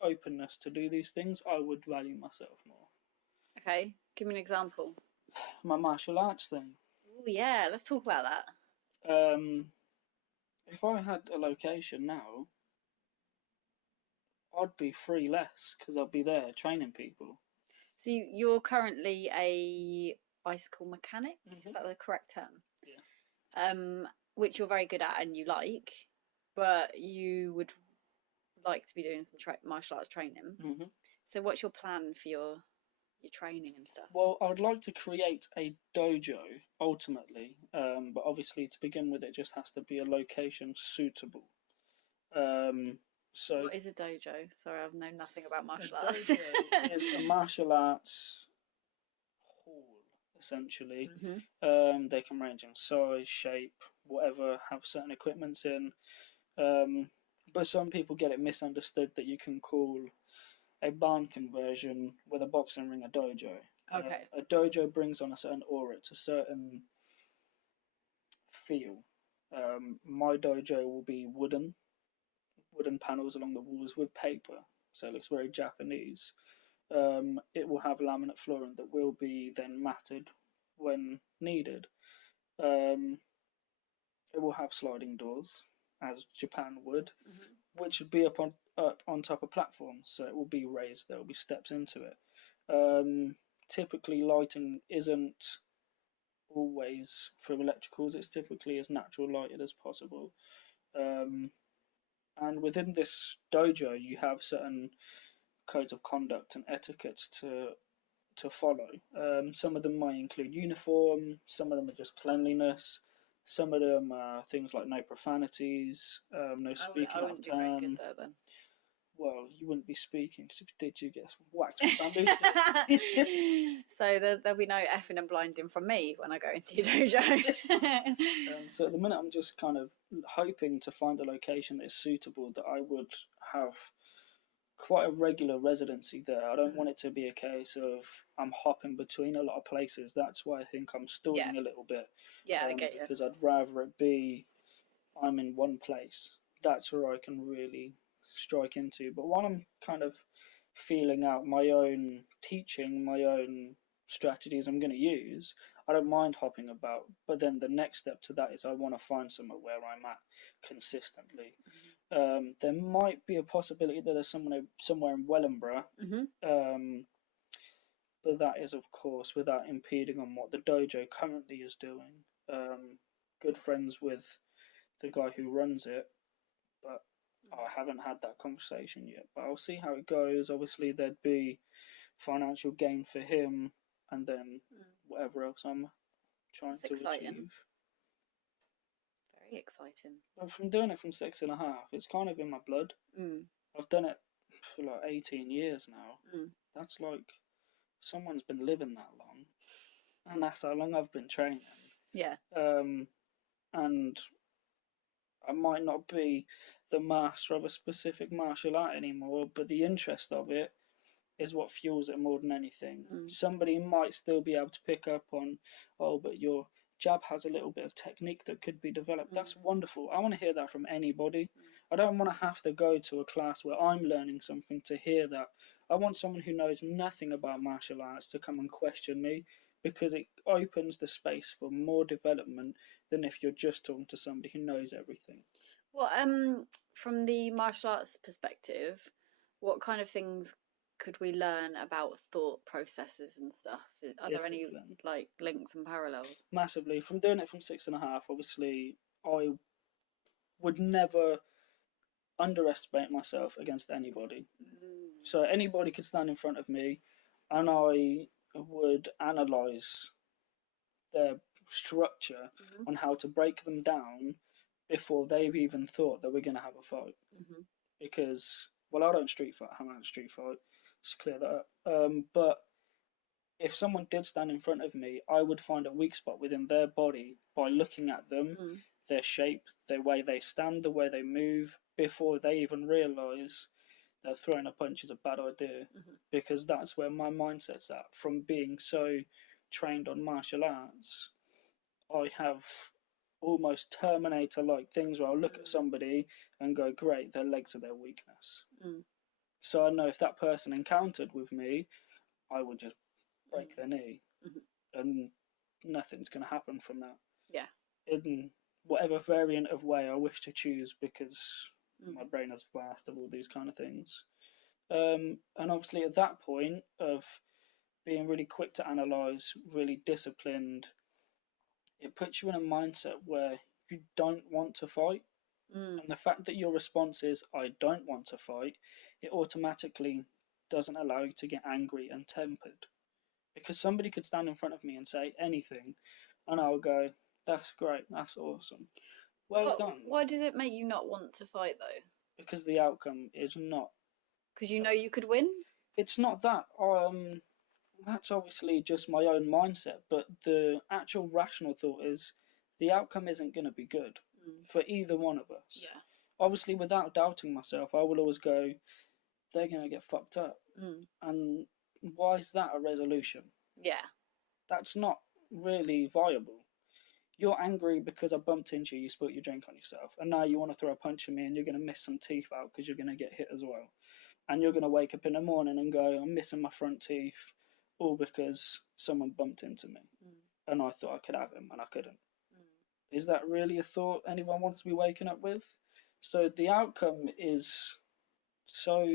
openness to do these things, I would value myself more. Okay. Give me an example. My martial arts thing. Oh yeah, let's talk about that. If I had a location now, I'd be free less because I'd be there training people. So you're currently a bicycle mechanic. Is that the correct term? Yeah. Which you're very good at and you like, but you would like to be doing some martial arts training. So what's your plan for your training and stuff? Well, I'd like to create a dojo ultimately, but obviously to begin with, it just has to be a location suitable. So what is a dojo? Sorry, I've known nothing about martial a arts. dojo is a martial arts hall, essentially. They can range in size, shape, whatever, have certain equipments in. But some people get it misunderstood that you can call a barn conversion with a boxing ring a dojo. Okay. A dojo brings on a certain aura, it's a certain feel. My dojo will be wooden panels along the walls with paper, so it looks very Japanese. It will have laminate flooring that will be then matted when needed. Um, it will have sliding doors, as Japan would, which would be up on top of platforms, so it will be raised. There will be steps into it. Typically, lighting isn't always through electricals. It's typically as natural lighted as possible. And within this dojo, you have certain codes of conduct and etiquettes to follow. Some of them might include uniform. Some of them are just cleanliness. Some of them are things like no profanities, no speaking I out wouldn't of do very good turn. there then. Well, you wouldn't be speaking because if you did, you get whacked with bamboo. So there'll be no effing and blinding from me when I go into your dojo. So at the minute, I'm just kind of hoping to find a location that is suitable that I would have quite a regular residency there. I don't want it to be a case of I'm hopping between a lot of places. That's why I think I'm stalling a little bit. Yeah, I get you. Because I'd rather it be I'm in one place. That's where I can really strike into. But while I'm kind of feeling out my own teaching, my own strategies I'm going to use, I don't mind hopping about. But then the next step to that is I want to find somewhere where I'm at consistently. There might be a possibility that there's somewhere in Wellingborough, but that is, of course, without impeding on what the dojo currently is doing. Good friends with the guy who runs it, but I haven't had that conversation yet. But I'll see how it goes. Obviously, there'd be financial gain for him, and then whatever else I'm trying to achieve. Very exciting. But from doing it from 6.5, it's kind of in my blood. I've done it for like 18 years now. That's like someone's been living that long, and that's how long I've been training. Yeah. And I might not be the master of a specific martial art anymore, but the interest of it is what fuels it more than anything. Somebody might still be able to pick up on, oh, but your jab has a little bit of technique that could be developed. That's wonderful. I want to hear that from anybody. I don't want to have to go to a class where I'm learning something to hear that. I want someone who knows nothing about martial arts to come and question me, because it opens the space for more development than if you're just talking to somebody who knows everything. Well, from the martial arts perspective, what kind of things could we learn about thought processes and stuff? Are there any like links and parallels? Massively. From doing it from 6.5, obviously, I would never underestimate myself against anybody. So anybody could stand in front of me, and I would analyze their structure on how to break them down before they've even thought that we're going to have a fight. Because, well, I don't street fight, I haven't had a street fight, just clear that up. But if someone did stand in front of me, I would find a weak spot within their body by looking at them, their shape, the way they stand, the way they move, before they even realise that throwing a punch is a bad idea. Because that's where my mindset's at. From being so trained on martial arts, I have almost Terminator-like things where I'll look at somebody and go, great, their legs are their weakness. So I know if that person encountered with me, I would just break their knee, and nothing's going to happen from that. Yeah. In whatever variant of way I wish to choose, because my brain is vast of all these kind of things. And obviously at that point of being really quick to analyse, really disciplined, it puts you in a mindset where you don't want to fight. And the fact that your response is, I don't want to fight, it automatically doesn't allow you to get angry and tempered. Because somebody could stand in front of me and say anything, and I'll go, that's great, that's awesome. Well done. Why does it make you not want to fight, though? Because the outcome is not. Because you know you could win? It's not that. That's obviously just my own mindset, but the actual rational thought is the outcome isn't going to be good for either one of us. Yeah. Obviously, without doubting myself, I will always go, they're going to get fucked up. And why is that a resolution? Yeah. That's not really viable. You're angry because I bumped into you, you spilt your drink on yourself, and now you want to throw a punch at me and you're going to miss some teeth out because you're going to get hit as well. And you're going to wake up in the morning and go, I'm missing my front teeth, all because someone bumped into me. And I thought I could have him, and I couldn't. Is that really a thought anyone wants to be waking up with? So the outcome is so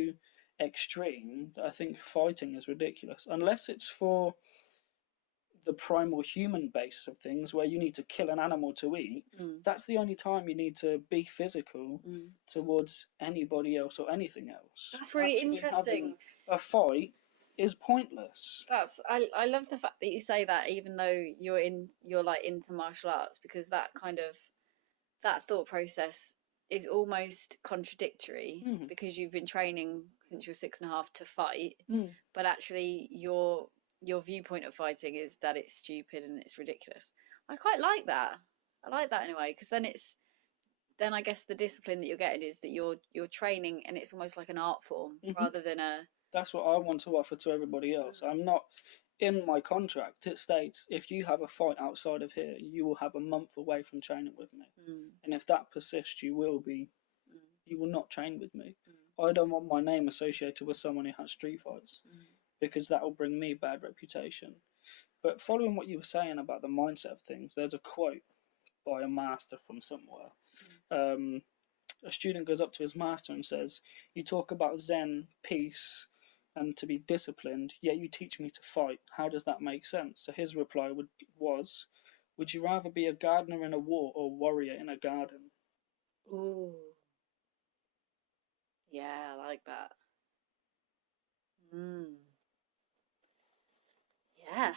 extreme that I think fighting is ridiculous. Unless it's for the primal human basis of things, where you need to kill an animal to eat, that's the only time you need to be physical towards anybody else or anything else. That's really interesting. A fight is pointless. I love the fact that you say that, even though you're like into martial arts, because that thought process is almost contradictory, because you've been training since you're 6.5 to fight, but actually your viewpoint of fighting is that it's stupid and it's ridiculous. I quite like that. I like that in a way, because then I guess the discipline that you're getting is that you're training, and it's almost like an art form rather than a. That's what I want to offer to everybody else. I'm not, in my contract, it states if you have a fight outside of here, you will have a month away from training with me. And if that persists, you will not train with me. I don't want my name associated with someone who has street fights, because that will bring me bad reputation. But following what you were saying about the mindset of things, there's a quote by a master from somewhere. A student goes up to his master and says, you talk about Zen, peace, and to be disciplined, yet you teach me to fight. How does that make sense? So his reply was, would you rather be a gardener in a war or a warrior in a garden? Ooh. Yeah, I like that. Yeah,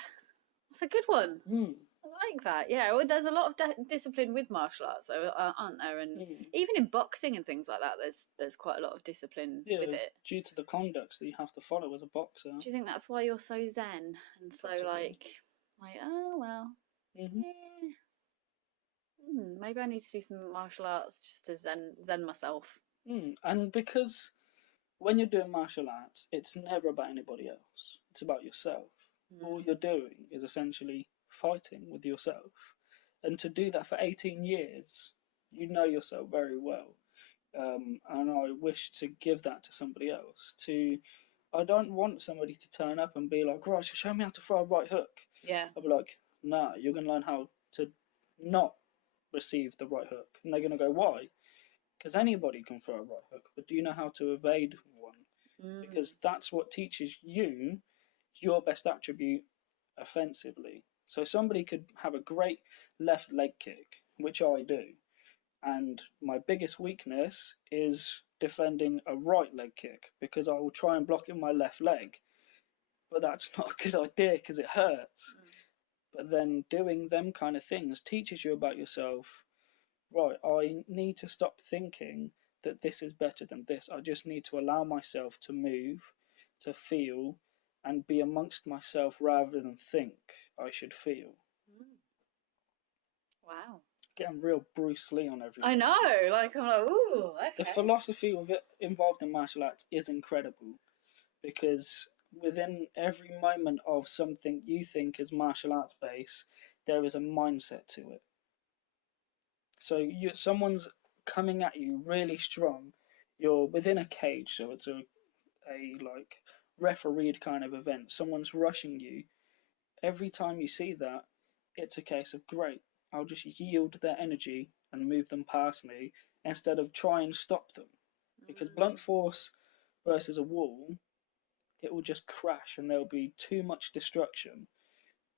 that's a good one. I like that. Yeah, well, there's a lot of discipline with martial arts, though, aren't there? And even in boxing and things like that, there's quite a lot of discipline with it. Due to the conducts that you have to follow as a boxer. Do you think that's why you're so zen and so like oh well, maybe I need to do some martial arts just to zen myself. And because when you're doing martial arts, it's never about anybody else. It's about yourself. All you're doing is essentially fighting with yourself. And to do that for 18 years, you know yourself very well. And I wish to give that to somebody else. I don't want somebody to turn up and be like, right, show me how to throw a right hook. Yeah. I'll be like, nah, you're going to learn how to not receive the right hook. And they're going to go, why? Because anybody can throw a right hook, but do you know how to evade one? Because that's what teaches you your best attribute offensively. So somebody could have a great left leg kick, which I do, and my biggest weakness is defending a right leg kick, because I will try and block it with my left leg, but that's not a good idea because it hurts. But then doing them kind of things teaches you about yourself. Right, I need to stop thinking that this is better than this. I just need to allow myself to move, to feel, and be amongst myself rather than think I should feel. Wow. Getting real Bruce Lee on everything. I know. Like, I'm like, ooh, okay. The philosophy of it involved in martial arts is incredible, because within every moment of something you think is martial arts based, there is a mindset to it. So someone's coming at you really strong. You're within a cage, so it's a like refereed kind of event. Someone's rushing you. Every time you see that, it's a case of great. I'll just yield their energy and move them past me instead of try and stop them. Because blunt force versus a wall, it will just crash and there'll be too much destruction.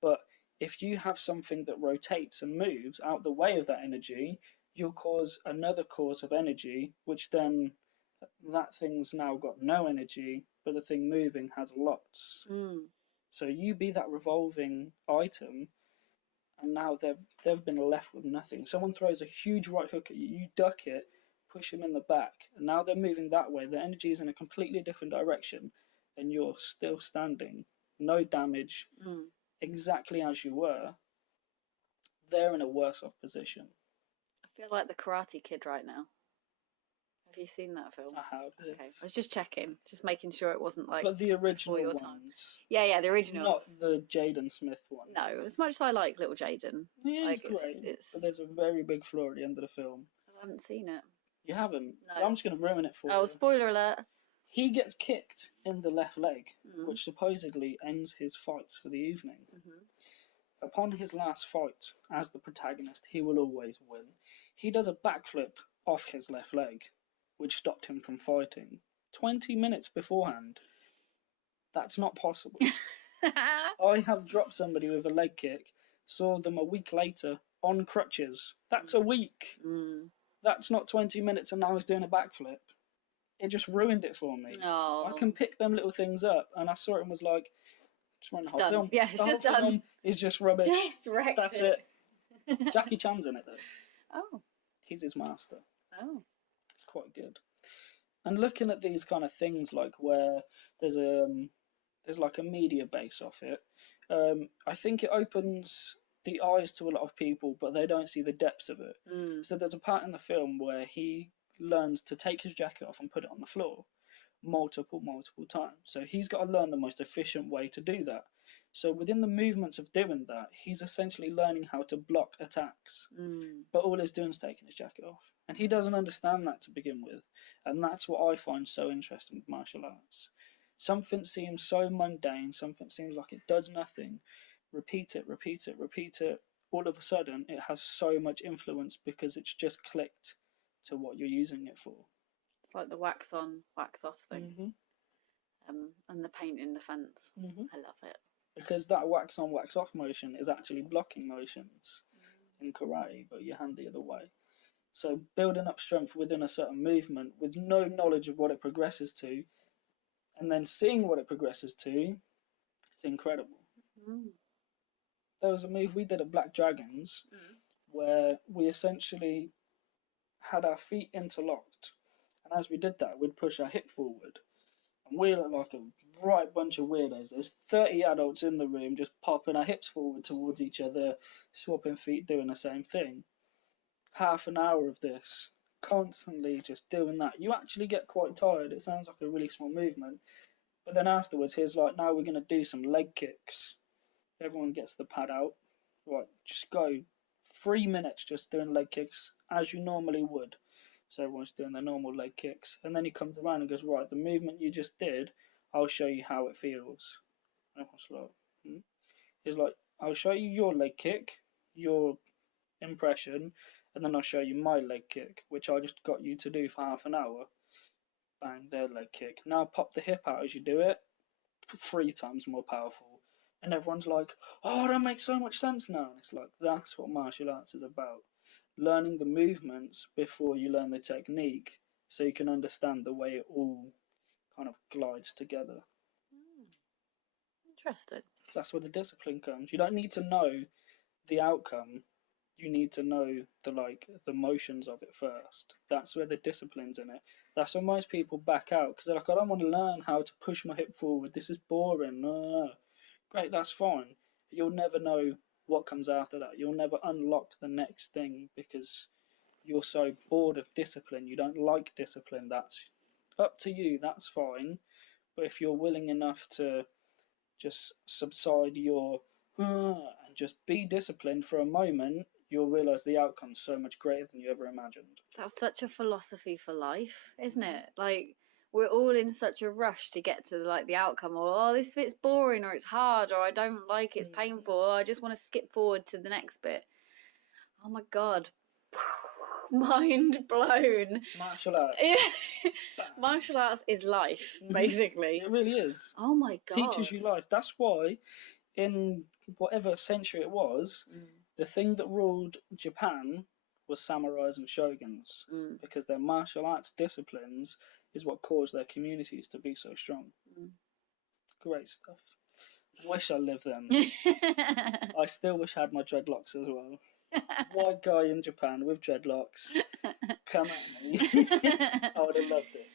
But if you have something that rotates and moves out the way of that energy, you'll cause another cause of energy, which then that thing's now got no energy, but the thing moving has lots. So you be that revolving item, and now they've been left with nothing. Someone throws a huge right hook at you, you duck it, push them in the back, and now they're moving that way. The energy is in a completely different direction, and you're still standing, no damage, exactly as you were. They're in a worse off position. I feel like the Karate Kid right now. Have you seen that film? I have. Okay, I was just checking, just making sure it wasn't like. But the original your ones. time. Yeah, the original. Not the Jaden Smith one. No, as much as I like little Jaden. He like, is great, it's... but there's a very big flaw at the end of the film. I haven't seen it. You haven't? No. I'm just going to ruin it for you. Oh, spoiler alert. He gets kicked in the left leg, which supposedly ends his fights for the evening. Upon his last fight, as the protagonist, he will always win. He does a backflip off his left leg, which stopped him from fighting 20 minutes beforehand. That's not possible. I have dropped somebody with a leg kick, saw them a week later on crutches. That's a week. That's not 20 minutes and now he's doing a backflip. It just ruined it for me. Oh. I can pick them little things up, and I saw it and was like, just run the whole done. film. Yeah, it's the just whole done. film is just rubbish. Just wrecked That's it. Jackie Chan's in it though. Oh. He's his master. Oh. It's quite good. And looking at these kind of things, like where there's like a media base off it, I think it opens the eyes to a lot of people, but they don't see the depths of it. So there's a part in the film where he learns to take his jacket off and put it on the floor multiple times. So he's got to learn the most efficient way to do that. So within the movements of doing that, he's essentially learning how to block attacks. But all he's doing is taking his jacket off. And he doesn't understand that to begin with. And that's what I find so interesting with martial arts. Something seems so mundane, something seems like it does nothing. Repeat it. All of a sudden, it has so much influence because it's just clicked to what you're using it for. It's like the wax on, wax off thing. And the paint in the fence. I love it. Because that wax on, wax off motion is actually blocking motions in karate, but your hand the other way. So building up strength within a certain movement with no knowledge of what it progresses to, and then seeing what it progresses to, it's incredible. There was a move we did at Black Dragons where we essentially had our feet interlocked, and as we did that, we'd push our hip forward. And we look like a right bunch of weirdos. There's 30 adults in the room just popping our hips forward towards each other, swapping feet, doing the same thing. Half an hour of this, constantly just doing that. You actually get quite tired. It sounds like a really small movement. But then afterwards, here's like, now we're going to do some leg kicks. Everyone gets the pad out. Right, just go 3 minutes just doing leg kicks as you normally would. So everyone's doing their normal leg kicks. And then he comes around and goes, right, the movement you just did, I'll show you how it feels. And everyone's like, He's like, I'll show you your leg kick, your impression, and then I'll show you my leg kick, which I just got you to do for half an hour. Bang, their leg kick. Now pop the hip out as you do it, 3 times more powerful. And everyone's like, oh, that makes so much sense now. And it's like, that's what martial arts is about. Learning the movements before you learn the technique, so you can understand the way it all kind of glides together. Interesting. Because that's where the discipline comes. You don't need to know the outcome. you need to know the motions of it first. That's where the discipline's in it. That's where most people back out because they're like, I don't want to learn how to push my hip forward. This is boring. No. Great, that's fine. You'll never know what comes after that. You'll never unlock the next thing because you're so bored of discipline. You don't like discipline. That's up to you. That's fine. But if you're willing enough to just subside your and just be disciplined for a moment, you'll realize the outcome's so much greater than you ever imagined. That's such a philosophy for life, isn't it? Like, we're all in such a rush to get to like the outcome, or oh, this bit's boring, or it's hard, or I don't like it's painful, or I just want to skip forward to the next bit. Oh my god. Mind blown. Martial arts. Martial arts is life, basically. It really is. Oh my god. Teaches you life. That's why in whatever century it was, the thing that ruled Japan was samurais and shoguns because their martial arts disciplines is what caused their communities to be so strong. Great stuff. I wish I lived then. I still wish I had my dreadlocks as well. White guy in Japan with dreadlocks. Come at me. I would have loved it.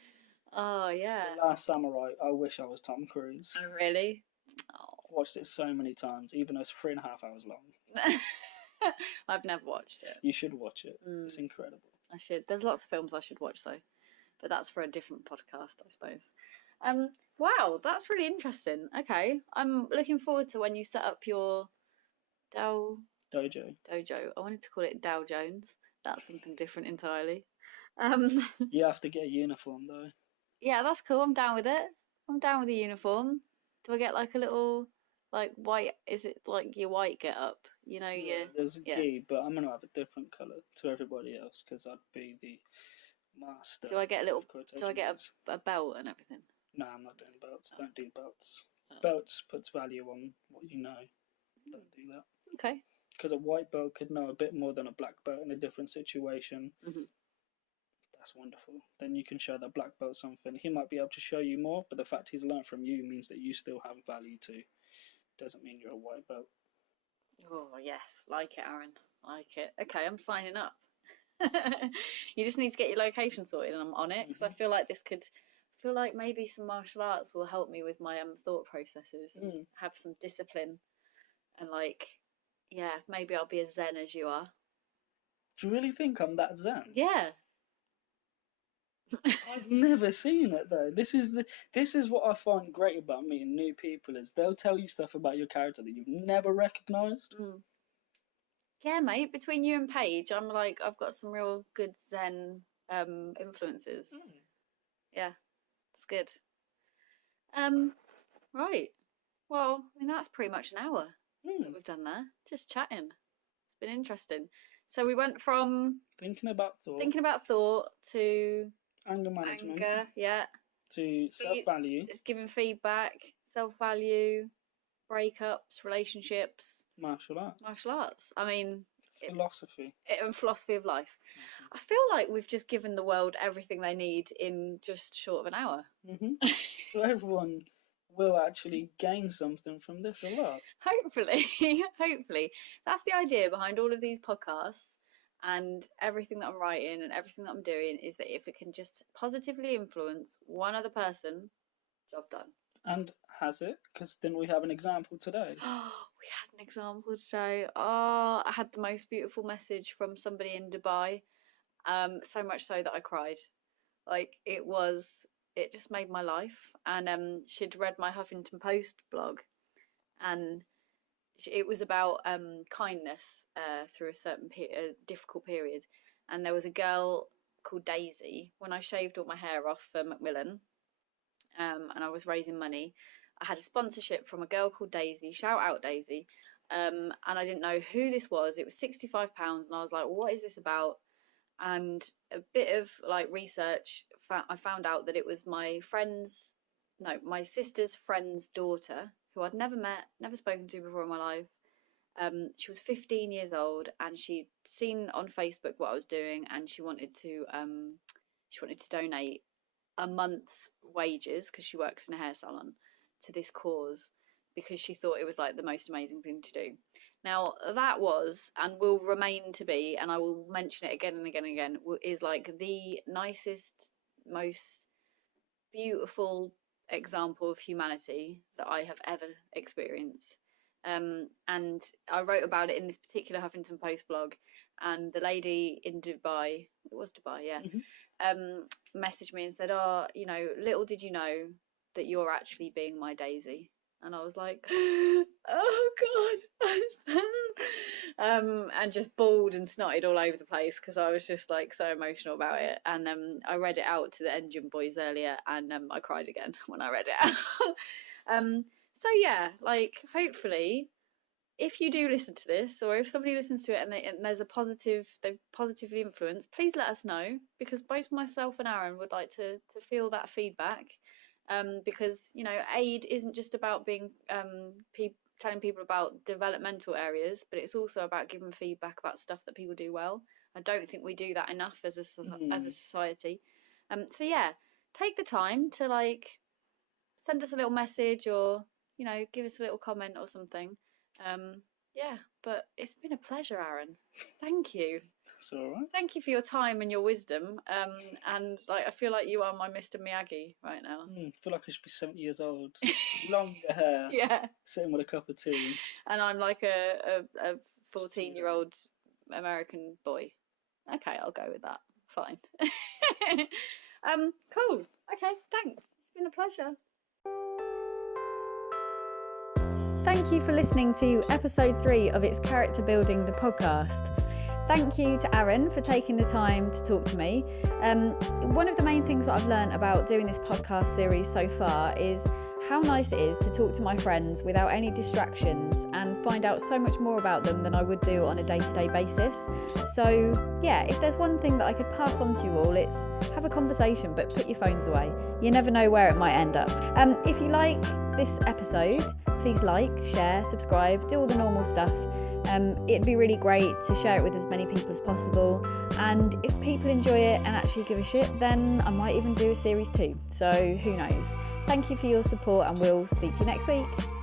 Oh, yeah. The Last Samurai, I wish I was Tom Cruise. Oh, really? Oh. Watched it so many times, even though it's 3.5 hours long. I've never watched it. You should watch it. It's incredible. I should. There's lots of films I should watch though, but that's for a different podcast, I suppose. Wow, that's really interesting. Okay, I'm looking forward to when you set up your dojo. I wanted to call it Dow Jones. That's something different entirely. You have to get a uniform though. Yeah, that's cool. I'm down with it. I'm down with the uniform. Do I get like a little like white? Is it like your white get up? You know, there's a gi, but I'm gonna have a different colour to everybody else because I'd be the master. Do I get a little? Do I get a belt and everything? No, I'm not doing belts. Don't do belts. Belts puts value on what you know. Don't do that. Okay. Because a white belt could know a bit more than a black belt in a different situation. That's wonderful. Then you can show that black belt something. He might be able to show you more, but the fact he's learned from you means that you still have value too. Doesn't mean you're a white belt. Oh, yes. Like it, Aaron. Like it. Okay, I'm signing up. You just need to get your location sorted and I'm on it because I feel like maybe some martial arts will help me with my thought processes and have some discipline and maybe I'll be as zen as you are. Do you really think I'm that zen? Yeah. I've never seen it though. This is what I find great about meeting new people is they'll tell you stuff about your character that you've never recognised. Yeah, mate. Between you and Paige, I've got some real good Zen influences. Yeah, it's good. Right. Well, I mean that's pretty much an hour that we've done there, just chatting. It's been interesting. So we went from thinking about thought to anger management. To self-value. It's giving feedback, self-value, breakups, relationships. Martial arts. I mean... Philosophy. And philosophy of life. I feel like we've just given the world everything they need in just short of an hour. So everyone will actually gain something from this a lot. Hopefully. Hopefully. That's the idea behind all of these podcasts. And everything that I'm writing and everything that I'm doing is that if it can just positively influence one other person, job done. And has it? Because then we have an example today. We had an example today. Oh, I had the most beautiful message from somebody in Dubai. So much so that I cried. It just made my life. And she'd read my Huffington Post blog. And it was about kindness through a certain difficult period, and there was a girl called Daisy. When I shaved all my hair off for Macmillan, and I was raising money, I had a sponsorship from a girl called Daisy. Shout out Daisy! And I didn't know who this was. It was £65, and I was like, "What is this about?" And a bit of research, I found out that it was my sister's friend's daughter, who I'd never met, never spoken to before in my life. She was 15 years old, and she'd seen on Facebook what I was doing, and she wanted to donate a month's wages, because she works in a hair salon, to this cause, because she thought it was the most amazing thing to do. Now, that was and will remain to be, and I will mention it again and again and again, is like the nicest, most beautiful example of humanity that I have ever experienced. And I wrote about it in this particular Huffington Post blog, and the lady in Dubai, it was Dubai, yeah, messaged me and said, "Oh, you know, little did you know that you're actually being my Daisy." And I was like, "Oh God, I'm sad," and just bawled and snotted all over the place because I was just like so emotional about it. And I read it out to the Engine Boys earlier, and I cried again when I read it out. So yeah, like hopefully, if you do listen to this, or if somebody listens to it and there's a positive, they've positively influenced, please let us know, because both myself and Aaron would like to feel that feedback. Because you know, aid isn't just about being telling people about developmental areas, but it's also about giving feedback about stuff that people do well. I don't think we do that enough as a society. So yeah, take the time to like send us a little message, or you know, give us a little comment or something. Yeah, but it's been a pleasure, Aaron. Thank you. That's all right. Thank you for your time and your wisdom. And like I feel like you are my Mr. Miyagi right now. I feel like I should be 70 years old. Longer hair. Yeah. Sitting with a cup of tea. And I'm like a 14-year-old American boy. Okay, I'll go with that. Fine. Cool. Okay, thanks. It's been a pleasure. Thank you for listening to episode 3 of It's Character Building, the podcast. Thank you to Erin for taking the time to talk to me. One of the main things that I've learned about doing this podcast series so far is how nice it is to talk to my friends without any distractions and find out so much more about them than I would do on a day-to-day basis. So yeah, if there's one thing that I could pass on to you all, it's have a conversation, but put your phones away. You never know where it might end up. If you like this episode, please like, share, subscribe, do all the normal stuff. It'd be really great to share it with as many people as possible, and if people enjoy it and actually give a shit, then I might even do a series 2, so who knows. Thank you for your support, and we'll speak to you next week.